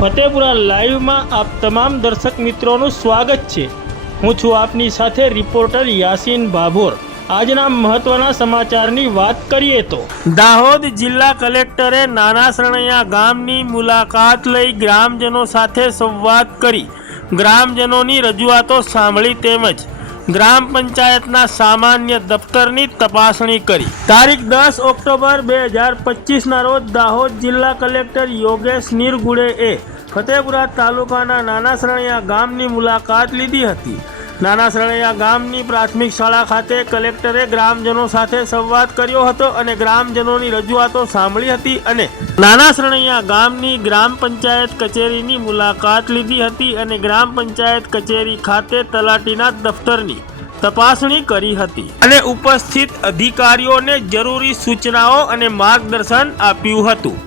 ફતેપુરા લાઈવમાં આપ તમામ દર્શક મિત્રોનું સ્વાગત છે। હું છું આપની સાથે રિપોર્ટર યાસીન ભાભોર। આજના મહત્વના સમાચારની વાત કરીએ તો દાહોદ જિલ્લા કલેક્ટરે નાના સરણૈયા ગામની મુલાકાત લઈ ગ્રામજનો સાથે સંવાદ કરી ગ્રામજનોની રજૂઆતો સાંભળી તેમજ ગ્રામ પંચાયતના સામાન્ય દફતરની તપાસણી કરી। તારીખ 10 ઓક્ટોબર 2025ના રોજ દાહોદ જિલ્લા કલેક્ટર યોગેશ નિરગુડેએ ફતેપુરા તાલુકાના નાના સરણૈયા ગામની મુલાકાત લીધી હતી। નાના સરણૈયા ગામની પ્રાથમિક શાળા ખાતે કલેક્ટરે ગ્રામજનો સાથે સંવાદ કર્યો હતો અને ગ્રામજનોની રજૂઆતો સાંભળી હતી અને નાના સરણૈયા ગામની ગ્રામ પંચાયત કચેરીની મુલાકાત લીધી હતી અને ગ્રામ પંચાયત કચેરી ખાતે તલાટીના દફતરની તપાસણી કરી હતી અને ઉપસ્થિત અધિકારીઓને જરૂરી સૂચનાઓ અને માર્ગદર્શન આપ્યું હતું।